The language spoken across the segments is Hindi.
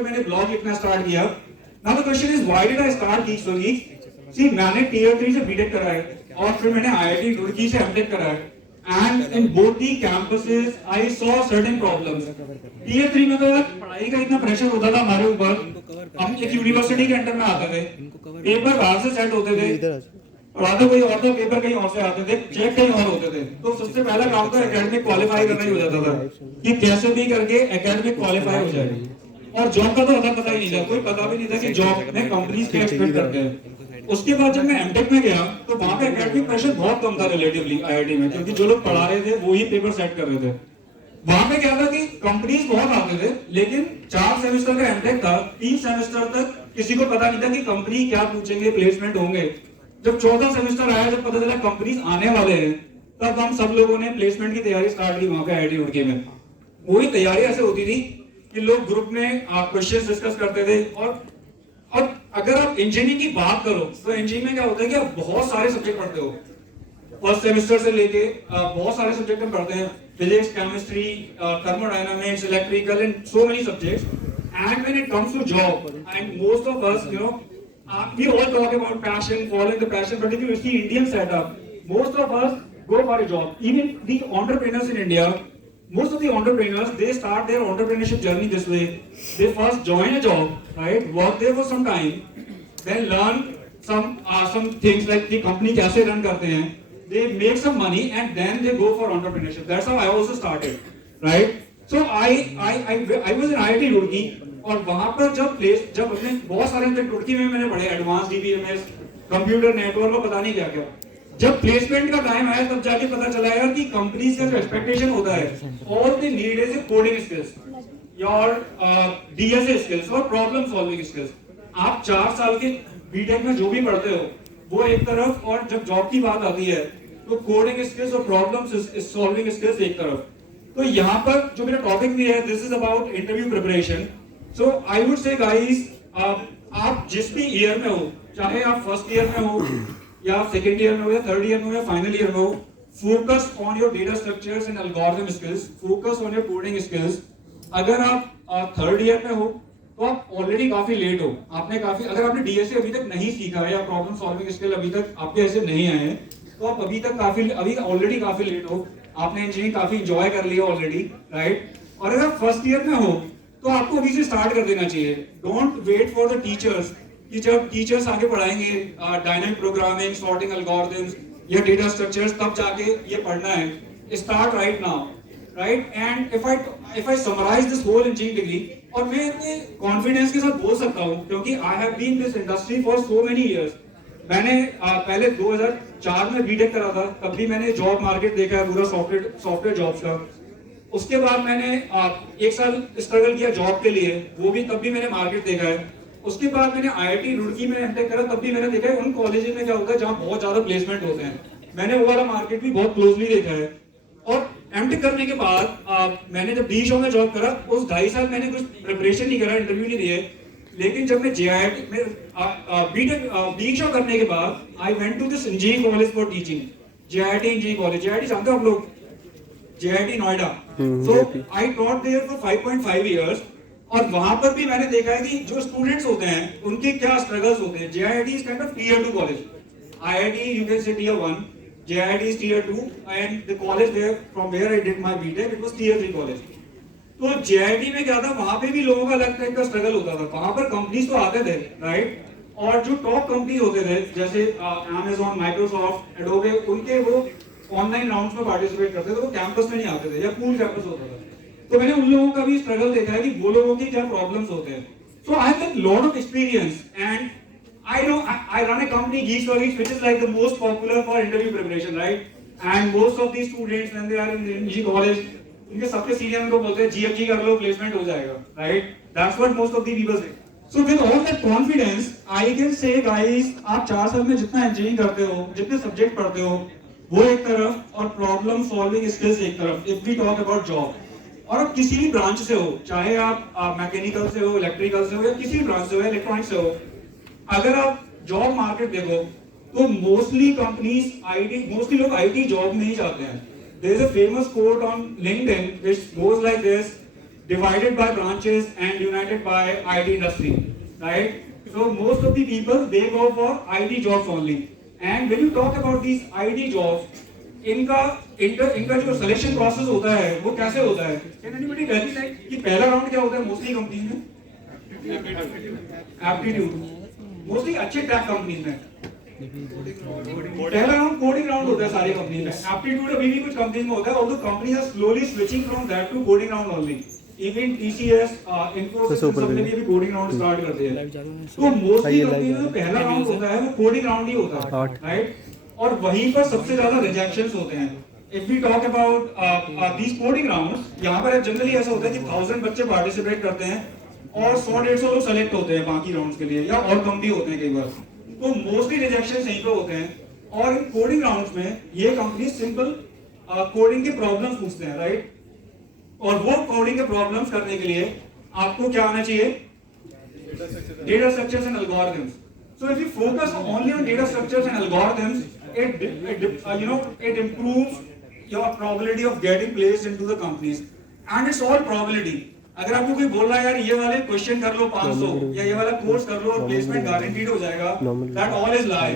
पे मैंने ब्लॉग लिखना स्टार्ट किया। Now the question is why did I start geeks for geeks? See मैंने टियर 3 से बीटेक करा है और फिर मैंने आईआईटी रुड़की से एमटेक करा है, and in both the campuses I saw certain problems. Tier 3 में तो यार पढ़ाई का इतना प्रेशर होता था हमारे ऊपर, हम एक यूनिवर्सिटी के अंडर में आते थे, पेपर बाहर से सेट होते थे, पढ़ाते कोई और था, पेपर कहीं और से आते थे, चेक कहीं और होते थे। तो सबसे पहला काम तो एकेडमिक क्वालिफाई करना ही हो जाता था कि कैसे भी करके एकेडमिक क्वालिफाई हो जाए। और जॉब का तो पता ही नहीं था, कोई पता भी नहीं था कि जॉब में कंपनीज क्या एक्सपेक्ट करते हैं। उसके बाद जब मैं एमटेक में गया तो वहां पे एकेडमिक प्रेशर बहुत कम था रिलेटिवली आईआईटी में, क्योंकि जो लोग पढ़ा रहे थे वो ही पेपर सेट कर रहे थे। वहां पे क्या था कि कंपनीज बहुत आते थे, लेकिन 4 सेमेस्टर का एमटेक था, 3 सेमेस्टर तक किसी को पता नहीं था कि कंपनी क्या पूछेंगे, प्लेसमेंट होंगे। जब 14 सेमेस्टर आया, जब पता चला कंपनीज आने वाले हैं, तब हम सब लोगों ने प्लेसमेंट की तैयारी स्टार्ट की वहां पे आईआईटी रुड़की में। वही तैयारी ऐसे होती थी कि लोग ग्रुप में क्वेश्चंस डिस्कस करते थे। और अगर आप इंजीनियरिंग की बात करो तो इंजीनियरिंग में क्या होता है कि आप बहुत सारे सब्जेक्ट पढ़ते हो। फर्स्ट सेमेस्टर से लेके बहुत सारे सब्जेक्ट हम पढ़ते हैं, physics, chemistry, thermodynamics, electrical and so many subjects. And when it comes to job, and most of us we all talk about passion, following the passion, but if you see Indian setup, most of us go for a job. Even the entrepreneurs in India, most of the entrepreneurs, they start their entrepreneurship journey this way. They first join a job, right? Work there for some time, then learn some things like the company कैसे run करते हैं. They make some money and then they go for entrepreneurship. That's how I also started, right? So I was in IIT Roorkee. और वहां पर जब अपने बहुत सारे रुड़की में मैंने पढ़े एडवांस डीबीएमएस, कंप्यूटर नेटवर्क और पता नहीं क्या क्या। जब प्लेसमेंट का टाइम आया तब जाके पता चला यार कि कंपनीज का जो एक्सपेक्टेशन होता है, all they need is coding skills, your DSA skills और प्रॉब्लम सॉल्विंग स्किल्स। आप 4 साल के बीटेक में जो भी पढ़ते हो वो एक तरफ, और जब जॉब की बात आती है तो कोडिंग स्किल्स और प्रॉब्लम सॉल्विंग स्किल्स एक तरफ। तो यहाँ पर जो मेरा टॉपिक भी है, this is about interview preparation. So I would say guys, आप जिस भी ईयर में हो, चाहे आप फर्स्ट ईयर में हो या सेकेंड ईयर में हो या थर्ड ईयर में हो या फाइनल ईयर में हो, focus on your data structures and algorithm skills, focus on your coding skills. अगर आप थर्ड ईयर में हो तो आप ऑलरेडी काफी लेट हो, अगर आपने डीएसए अभी तक नहीं सीखा है या प्रॉब्लम सॉल्विंग स्किल अभी तक आपके ऐसे नहीं आए हैं, तो आप अभी ऑलरेडी काफी लेट हो। आपने इंजीनियरिंग काफी इंजॉय कर लिया ऑलरेडी, राइट? और अगर फर्स्ट ईयर में हो तो आपको अभी से स्टार्ट कर देना चाहिए। Don't wait for the teachers कि जब टीचर्स आगे पढ़ाएंगे डायनामिक प्रोग्रामिंग, सॉर्टिंग एल्गोरिथम्स या डेटा स्ट्रक्चर्स, तब जाके ये पढ़ना है। Start right now, right? And if I summarise this whole engineering degree, और मैं इतने कॉन्फिडेंस के साथ बोल सकता हूँ क्योंकि I have been this industry for so many years. मैंने पहले 2004 में बीटेक करा था, तब भी मैंने जॉब मार्केट देखा है पूरा सॉफ्टवेयर जॉब्स का। उसके बाद मैंने 1 साल स्ट्रगल किया जॉब के लिए, वो भी तब भी मैंने मार्केट देखा है। उसके बाद मैंने आईआईटी रुड़की में एमटेक करा, तब भी मैंने देखा है उन कॉलेजेस में क्या होता है जहाँ बहुत ज्यादा प्लेसमेंट होते हैं। मैंने वो वाला मार्केट भी बहुत क्लोजली देखा है। और एमटेक करने के बाद मैंने जब डी शो में जॉब करा, उस 2.5 साल मैंने कुछ प्रिपरेशन नहीं करा, इंटरव्यू नहीं दिए। लेकिन जब मैं जेआईटी में डी शो करने के बाद I went to this engineering college for teaching, JIT engineering college. JIT जानते हो आप लोग? JIT Noida. So I taught there for 5.5 years, और वहां पर भी मैंने देखा है कि जो स्टूडेंट्स होते हैं उनके क्या स्ट्रगल्स होते हैं। JIT is kind of tier 2 college, IIT you can say tier 1, JIT is tier 2, and the college where from where I did my BTech it was tier 3 college. तो जेआईटी में क्या था, वहां पे भी लोगों का अलग टाइप का स्ट्रगल होता था। वहां पर कंपनीज तो आते थे, राइट? और जो टॉप कंपनीज होते थे जैसे अमेज़न, माइक्रोसॉफ्ट, एडोबे, उनके वो ऑनलाइन राउंड्स में पार्टिसिपेट करते थे, वो कैंपस में नहीं आते थे या पूल कैंपस होता था। तो मैंने उन लोगों का भी स्ट्रगल देखा है कि वो लोगों की क्या प्रॉब्लम्स होते हैं। So I have lot of experience and I know I run a company, Geeks for Geeks, which is like the most popular for interview preparation, right? And most of these students when they are in the engineering college, उनके सबके सीनियर उनको बोलते हैं GFG कर लो, प्लेसमेंट हो जाएगा, right? That's what most of the people say. So with all that confidence, I can say guys, आप 4 साल में जितना इंजीनियरिंग करते हो, जितने सब्जेक्ट पढ़ते हो, वो एक तरफ और प्रॉब्लम सॉल्विंग स्किल्स एक तरफ। If we talk about job, और आप किसी भी ब्रांच से हो, चाहे आप मैकेनिकल से हो, इलेक्ट्रिकल से हो या किसी भी ब्रांच से हो, इलेक्ट्रॉनिक से हो, अगर आप जॉब मार्केट देखो तो मोस्टली लोग आईटी जॉब में ही जाते हैं। There is a famous quote on LinkedIn which goes like this, divided by branches and united by IT industry, right? So most of the people, they go for IT jobs only. And when you talk about these IT jobs, इनका जो सिलेक्शन प्रोसेस होता है वो कैसे होता है? Can anybody tell me like कि पहला राउंड क्या होता है मोस्टली कंपनीज में? एप्टीट्यूड, मोस्टली अच्छे टैक कंपनीज में पहला राउंड कोडिंग राउंड होता है सारी कंपनी में. एप्टीट्यूड अभी भी कुछ कंपनीज में होता है, although companies are slowly switching from that to coding round only. Even TCS, Infosys, सबने भी कोडिंग राउंड स्टार्ट कर दिया है. तो मोस्टली कंपनीज में पहला राउंड होता है वो कोडिंग राउंड ही होता है, राइट? और वहीं पर सबसे ज्यादा रिजेक्शंस होते हैं. If we talk about these coding rounds, यहाँ पर जनरली ऐसा होता है कि 1000 बच्चे पार्टिसिपेट करते हैं और 100-150 लोग सेलेक्ट होते हैं बाकी राउंड्स के लिए, या और कम भी होते हैं कई बार. तो मोस्टली रिजेक्शंस यहीं पे होते हैं. और इन कोडिंग राउंड्स में ये कंपनी सिंपल कोडिंग के प्रॉब्लम्स पूछते हैं, राइट? और वो कोडिंग के प्रॉब्लम्स करने के लिए आपको क्या आना चाहिए? Data structures and algorithms. So if you focus only on data structures and algorithms, it improves your probability of getting placed into the companies. And it's all probability. अगर आपको कोई बोल रहा है यार ये वाले क्वेश्चन कर लो 500 या ये वाला कोर्स कर लो और प्लेसमेंट गारंटीड हो जाएगा, that all is lie.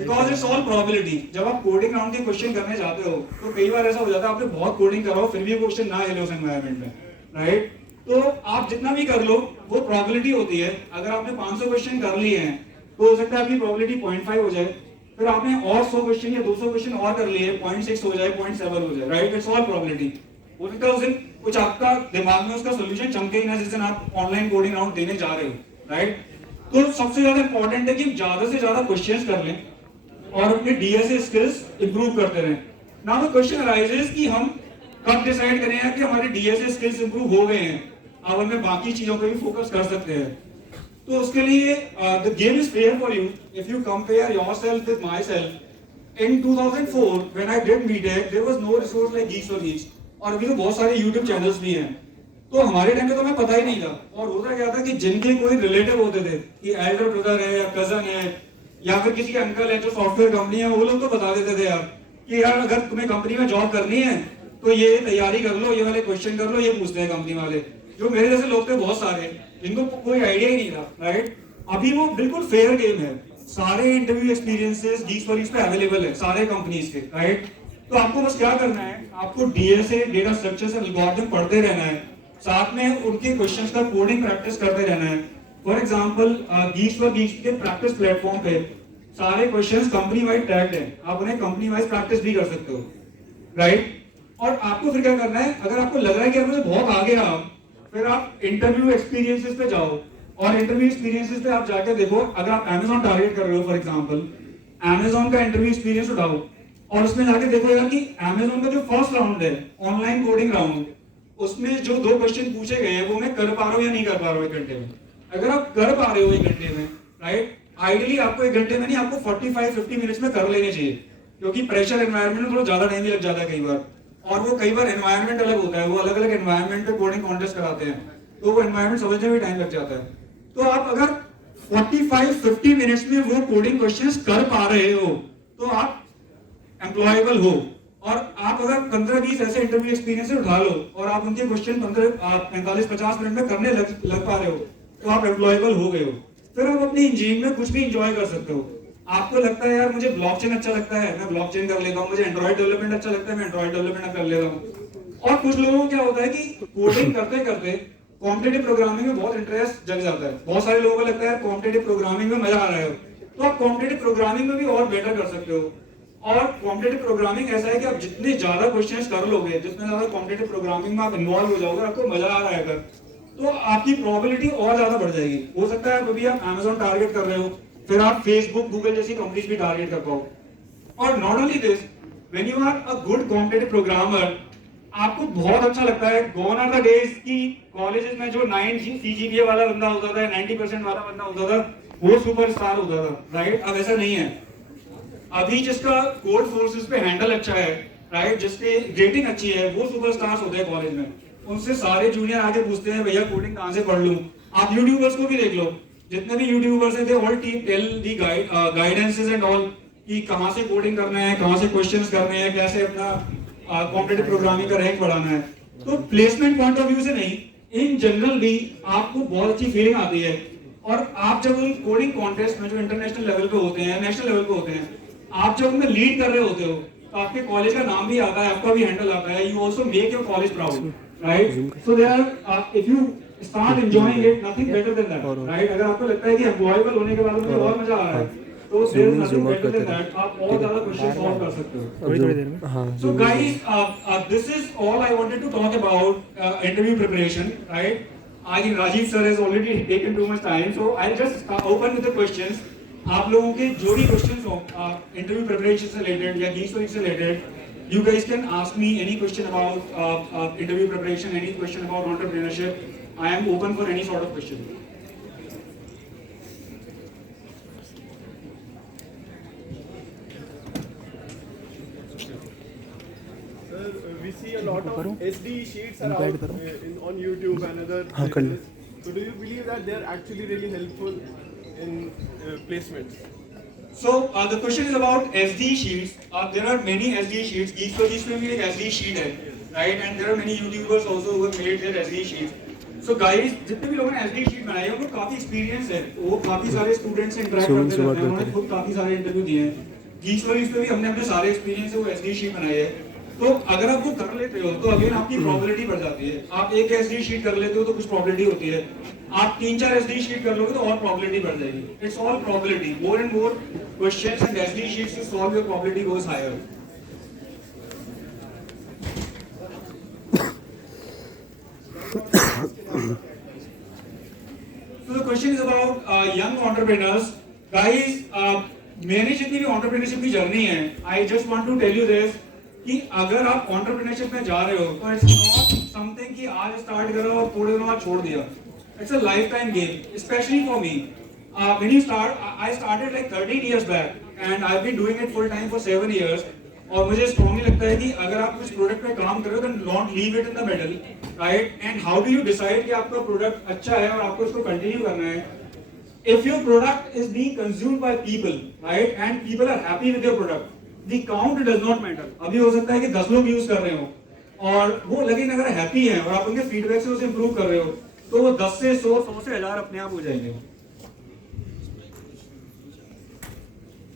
Because it's all probability. जब आप कोडिंग राउंड के क्वेश्चन करने जाते हो तो कई बार ऐसा हो जाता है आपने बहुत कोडिंग करा हो फिर भी क्वेश्चन ना हिले उस एनवायरनमेंट में, राइट? तो आप जितना भी कर लो वो प्रोबेबिलिटी होती है. अगर आपने 500 क्वेश्चन कर लिए हैं तो हो सकता है आपकी प्रोबेबिलिटी 0.5 हो जाए, फिर आपने और 100 क्वेश्चन या 200 क्वेश्चन और कर लिए 0.6 हो जाए, 0.7 हो जाए, राइट? It's all probability. हो सकता है उस दिन कुछ आपका दिमाग में उसका सॉल्यूशन चमके ही ना जिस दिन आप ऑनलाइन कोडिंग राउंड देने जा रहे हो, राइट? तो सबसे ज्यादा इंपॉर्टेंट है कि ज्यादा से ज्यादा क्वेश्चंस कर लें और अपने डीएसए स्किल्स इंप्रूव करते रहें. नाउ द क्वेश्चन अराइजेस कि हम कब डिसाइड करें कि हमारे डीएसए स्किल्स इंप्रूव हो गए हैं, अब हमें बाकी चीजों पे भी फोकस कर सकते हैं. तो उसके लिए the game is fair for you if you compare yourself with myself. In 2004 when I did BTech there was no resource like Geeks for Geeks, और अभी तो बहुत सारे YouTube चैनल्स भी हैं. तो हमारे टाइम पे तो हमें पता ही नहीं था. और होता क्या था कि जिनके कोई रिलेटिव होते थे कि एल्डर ब्रदर है या कजन है या फिर किसी के अंकल है जो सॉफ्टवेयर कंपनी है, वो लोग तो बता देते थे यार कि यार अगर तुम्हें कंपनी में जॉब करनी है तो ये तैयारी कर लो, ये वाले क्वेश्चन कर लो, ये पूछते हैं कंपनी वाले. जो मेरे जैसे लोग थे बहुत सारे जिनको कोई आइडिया ही नहीं था, राइट? अभी वो बिल्कुल फेयर गेम है. सारे interview experiences Geeks for Geeks पे अवेलेबल है सारे कंपनीज के, राइट? तो आपको बस क्या करना है, आपको DSA, data structures and algorithm पढ़ते रहना है, साथ में उनके क्वेश्चंस का कोडिंग प्रैक्टिस करते रहना है. For example Geeks for Geeks के प्रैक्टिस प्लेटफॉर्म पे सारे क्वेश्चंस कंपनी वाइज टैग्ड हैं, आप उन्हें कंपनी वाइज प्रैक्टिस भी कर सकते हो, राइट? और आपको फिर क्या करना है, अगर आपको लग रहा है कि आप मुझे बहुत आगे रहा, फिर आप इंटरव्यू एक्सपीरियंसेस पे जाओ और इंटरव्यू एक्सपीरियंसेस पे आप जाके देखो. अगर आप Amazon टारगेट कर रहे हो फॉर एग्जांपल, Amazon का इंटरव्यू एक्सपीरियंस उठाओ और उसमें जाके देखो यार कि Amazon का जो फर्स्ट राउंड है ऑनलाइन कोडिंग राउंड, उसमें जो 2 क्वेश्चन पूछे गए हैं वो मैं कर पा रहा हूँ या नहीं कर पा रहा हूँ 1 घंटे में. अगर आप कर पा रहे हो 1 घंटे में, राइट, आइडियली आपको 1 घंटे में नहीं, आपको 45-50 मिनट्स में कर लेने चाहिए, क्योंकि प्रेशर एनवायरनमेंट में थोड़ा ज्यादा टाइम भी लग जाता है कई बार. और वो कई बार एनवायरनमेंट अलग होता है, वो अलग अलग एनवायरनमेंट पे कोडिंग कॉन्टेस्ट कराते हैं, तो वो एनवायरनमेंट समझने में टाइम लग जाता है. तो आप अगर 45-50 मिनट्स में वो कोडिंग क्वेश्चंस कर पा रहे हो तो आप एम्प्लॉयबल हो. और आप अगर 15-20 ऐसे इंटरव्यू एक्सपीरियंस उठा लो और आप उनके क्वेश्चन 45-50 मिनट में करने लग पा रहे हो तो आप एम्प्लॉयबल हो गए हो. फिर आप अपनी इंजीनियरिंग में कुछ भी इंजॉय कर सकते हो. आपको लगता है यार मुझे ब्लॉकचेन अच्छा लगता है, मैं ब्लॉकचेन कर लेता हूँ, मुझे एंड्रॉइड डेवलपमेंट अच्छा लगता है, मैं एंड्रॉइड डेवलपमेंट कर लेता हूँ. और कुछ लोगों को क्या होता है कि कोडिंग करते करते कॉम्पिटिटिव प्रोग्रामिंग में बहुत इंटरेस्ट जग जाता है. बहुत सारे लोगों को लगता है कॉम्पिटिटिव प्रोग्रामिंग में मजा आ रहा है, तो आप कॉम्पिटिटिव प्रोग्रामिंग में भी और बेटर कर सकते हो. और कॉम्पिटिटिव प्रोग्रामिंग ऐसा है कि आप जितने ज्यादा क्वेश्चंस कर लोगे, जितने ज्यादा कॉम्पिटिटिव प्रोग्रामिंग में आप इन्वॉल्व हो जाओगे, आपको मजा आ रहा है अगर, तो आपकी प्रोबेबिलिटी और ज्यादा बढ़ जाएगी. हो सकता है अभी आप Amazon टारगेट कर रहे हो, फिर आप फेसबुक, गूगल जैसी कंपनीज भी टारगेट कर पाओ. और not only this, when you are a good competitive programmer, आपको बहुत अच्छा लगता है. गॉन आर द डेज की कॉलेजेस में जो 9 CGPA वाला बंदा होता था, 90% वाला बंदा होता था, वो सुपरस्टार होता था, राइट? अब ऐसा नहीं है. अभी जिसका कोड फोर्सेस पे हैंडल अच्छा है, राइट, जिसकी रेटिंग अच्छी है, वो सुपरस्टार्स होते हैं कॉलेज में. उनसे सारे जूनियर आके पूछते हैं भैया कोडिंग कहाँ से पढ़ लूं. आप यूट्यूबर्स को भी देख लो, जितने भी यूट्यूबर्स हैं, they all tell the guidances and all कि कहाँ से कोडिंग करना है, कहाँ से क्वेश्चंस करने हैं, कैसे अपना कॉम्पिटिटिव प्रोग्रामिंग का रैंक बढ़ाना है. तो प्लेसमेंट पॉइंट ऑफ व्यू से नहीं, इन जनरल भी आपको बहुत अच्छी फीलिंग आती है। और आप जब उन कोडिंग कॉन्टेस्ट में जो इंटरनेशनल लेवल पे होते हैं, नेशनल लेवल पे होते हैं, आप जब उनमें लीड कर रहे होते हो तो आपके कॉलेज का नाम भी आता है, आपका भी हैंडल आता है, you also make your college proud, right? So they are, if you start enjoying it, nothing better than that, right? अगर आपको लगता है कि एम्प्लॉयबल होने के बाद मुझे और मजा आ रहा है, तो there is nothing better than that, आप और ज्यादा क्वेश्चन सॉल्व कर सकते हो थोड़ी देर में। So guys, this is all I wanted to talk about interview preparation, right? I think Rajiv sir has already taken too much time, so I'll just open with the questions. आप लोगों के जो भी questions हो interview preparation से related या geek story से related, you guys can ask me any question about interview preparation, any question about entrepreneurship. I am open for any sort of question. We see a lot of SD sheets are out on YouTube and other places. So do you believe that they are actually really helpful in placements? So the question is about SD sheets. There are many SD sheets. Geek Stories में भी एक SD sheet है, right? And there are many YouTubers also who have made their SD sheets. So guys, जितने भी लोगों ने SD sheet बनाई है, उनको काफी experience है. वो काफी सारे students से interact करते रहते हैं. उन्होंने खुद काफी सारे interview दिए हैं. Geek Stories पे भी हमने अपने सारे experience से वो SD sheet बनाई है. तो अगर आप वो कर लेते हो तो अगेन आपकी प्रोबेबिलिटी बढ़ जाती है। आप एक एसडी शीट कर लेते हो तो कुछ प्रोबेबिलिटी होती है, आप 3-4 एसडी शीट कर लोगे तो और प्रोबेबिलिटी बढ़ जाएगी। It's all probability, more and more questions and SD sheets to solve your probability goes higher. So the question is about young entrepreneurs. Guys, मैंने जितनी भी entrepreneurship की जर्नी है, I just want to tell you this कि अगर आप entrepreneurship में जा रहे हो तो it's not something कि आज start करो और थोड़े दिनों बाद छोड़ दिया। It's a lifetime game, especially for me. When you start, I started like 13 years back and I've been doing it full time for 7 years. और मुझे strongly लगता है कि अगर आप कुछ प्रोडक्ट पे काम कर रहे हो then don't leave it in the middle, right? And how do you decide कि आपका प्रोडक्ट अच्छा है और आपको इसको कंटिन्यू करना है? If your product is being consumed by people, right, and people are happy with your product, the count does not matter. अभी हो सकता है कि 10 लोग यूज कर रहे हो और वो लेकिन अगर हैप्पी हैं और आप उनके फीडबैक से उसे इम्प्रूव कर रहे हो तो वो 10 से 100, 100 से 1000 अपने आप हो जाएंगे।